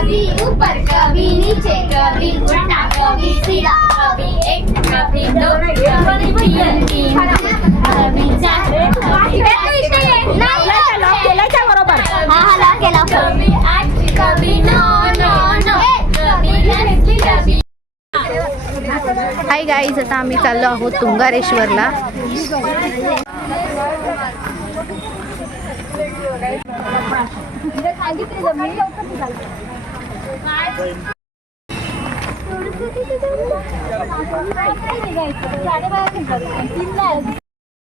कभी ऊपर कभी नीचे कभी उल्टा कभी सीधा कभी एक कभी दो कभी तीन तीन कभी चार कभी केलं बरोबर. हा हा लॉक केला कभी आठ कभी नौ नौ नौ कभी दस कभी हाय गाईज आता आम्ही चाललो आहोत तुंगारेश्वरला.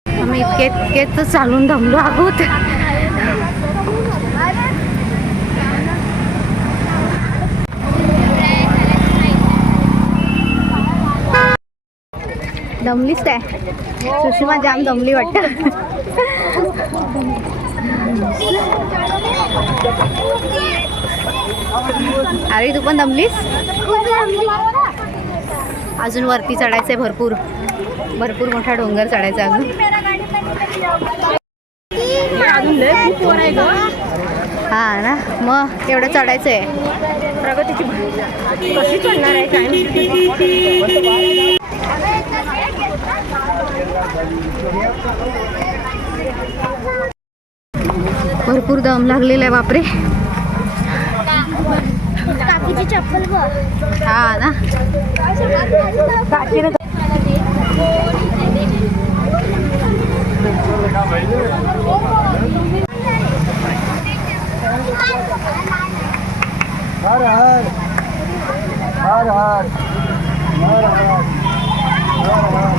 आम्ही इतके इतकेच चालून दमलो आहोत. दमलीच काय? सुषमा जाम दमली वाटत. अरे तू पण दमलीस? अजून वरती चढायचंय भरपूर. भरपूर मोठा डोंगर चढायचा अजून. आहे हा ना? मग एवढं चढायचंय? प्रगतीची कशी चढणार आहे? काय माहिती? भरपूर दम लागलेला आहे बापरे. काकीची चप्पल हा ना. हर हर. हर हर हर हर हर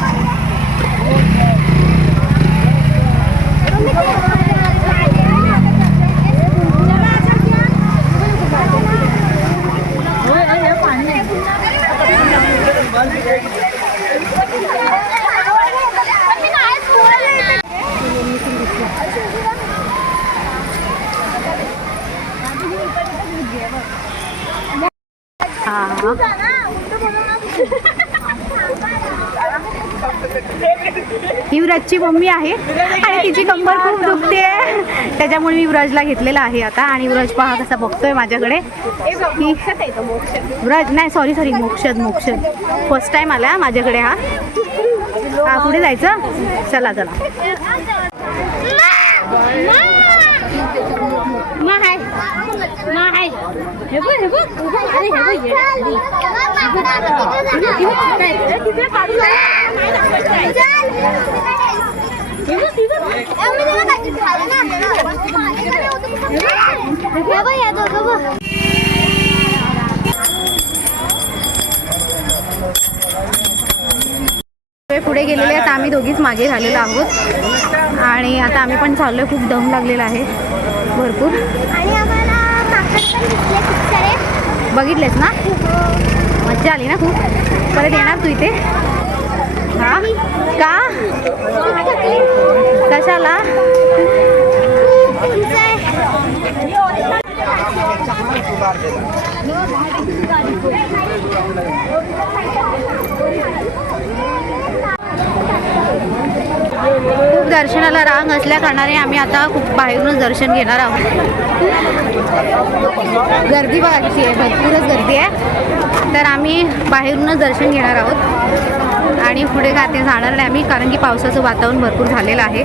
हा. ही विराजची मम्मी आहे आणि तिची कंबर खूप दुखते. त्याच्यामुळे मी विराजला घेतलेला आहे आता आणि विराज पहा कसा बघतोय माझ्याकडे. की विराज नाही sorry sorry Mokshad Mokshad first time आला माझ्याकडे हा. हा पुढे जायचं? चला चला. ma hay ma hay. Hiểu biết hiểu biết hiểu biết hiểu biết gì đi hiểu biết này hiểu biết vào đi rồi hiểu biết hiểu biết em mới thấy cái này cái này hiểu biết hiểu biết hiểu biết थोडे पुढे गेलेले आहेत. आम्ही दोघीच मागे झालेलो आहोत. आणि आता आम्ही पण चाललोय. खूप दम लागलेला आहे. भरपूर. आणि आम्हाला काकड पण दिसले खूप सारे. बघितलेस ना? मज्जा आली ना खूप? परत येणार तू इथे? हा? का? कशाला उंच आहे खूप दर्शनाला रांग असल्या कारणाने आम्ही आता खूप बाहेरूनच दर्शन घेणार आहोत गर्दी बघा किती आहे भरपूरच गर्दी आहे तर आम्ही बाहेरूनच दर्शन घेणार आहोत आणि पुढे काय ते जाणार नाही आम्ही कारण की पावसाचं वातावरण भरपूर झालेलं आहे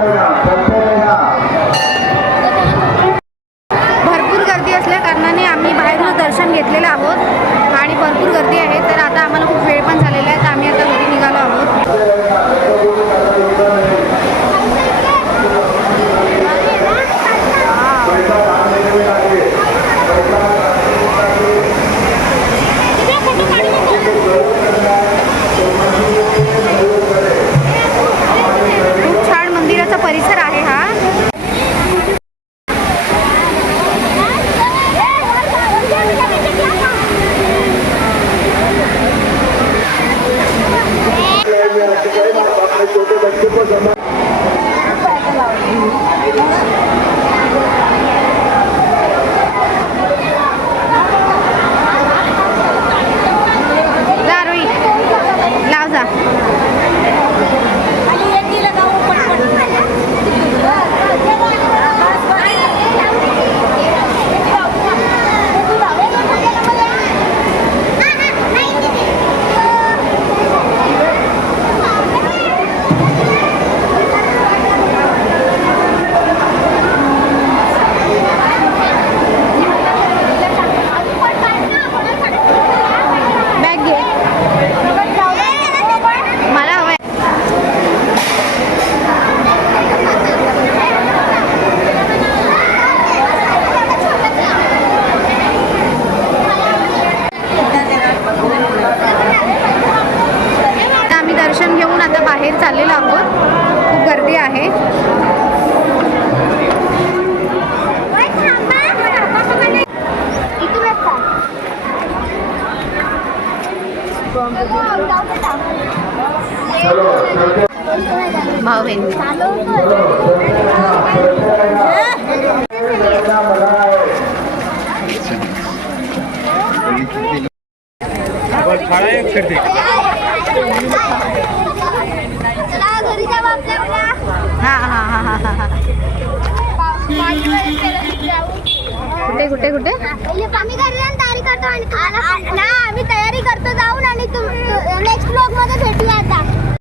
भाऊ कुठे कुठे कुठे आम्ही घरी तयारी करतो आणि आम्ही तयारी करतो जाऊन आणि नेक्स्ट ब्लॉगमध्ये भेटूया आता.